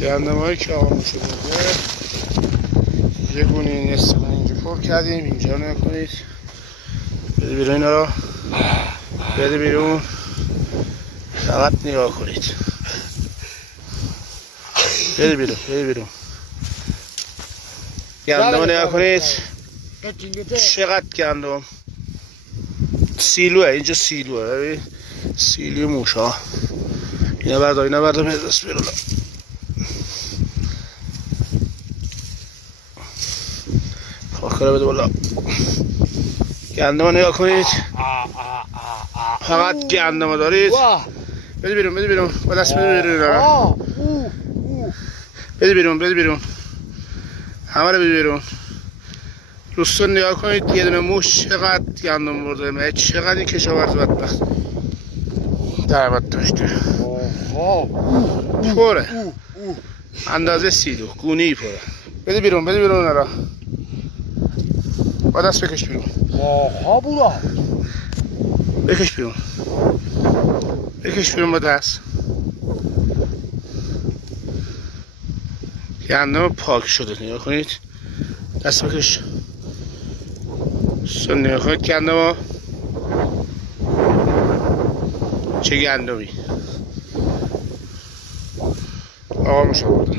گندم‌هایی که آماده شده یه گونه نصف گونه اینجا پر کردیم. اینجا نگاه کنید، بده بیرون اینا رو، بده بیرون، فقط نگاه کنید، بده بیرون، بده بیرون. گندم نگاه کنید چقدر گندم، سیلوه، اینجا سیلوه، سیلو موشا. اینا بردار، اینا بردار، بردست بیرون. پاکره بده بالا. گندم نگاه کنید، فقط گندم دارید. بده بیرون، بده بیرون، با دست بده بیرون، بده بیرون، بده بیرون، همه رو بده بیرون. دوستان نگاه کنید یه دونه موش چقدر گندم برده، چقدر این کشاورز بدبخت دعوت داشته. پره اندازه سیلو گونی پره. بده بیرون، بده بیرون اینا را، با دست بکش بیرون، بکش بیرون، بکش بیرون با دست. گندم پاک شده، نگاه کنید، دست بکش. سن نگاه کنید گندم ها چه گندمی آقا مشاورد.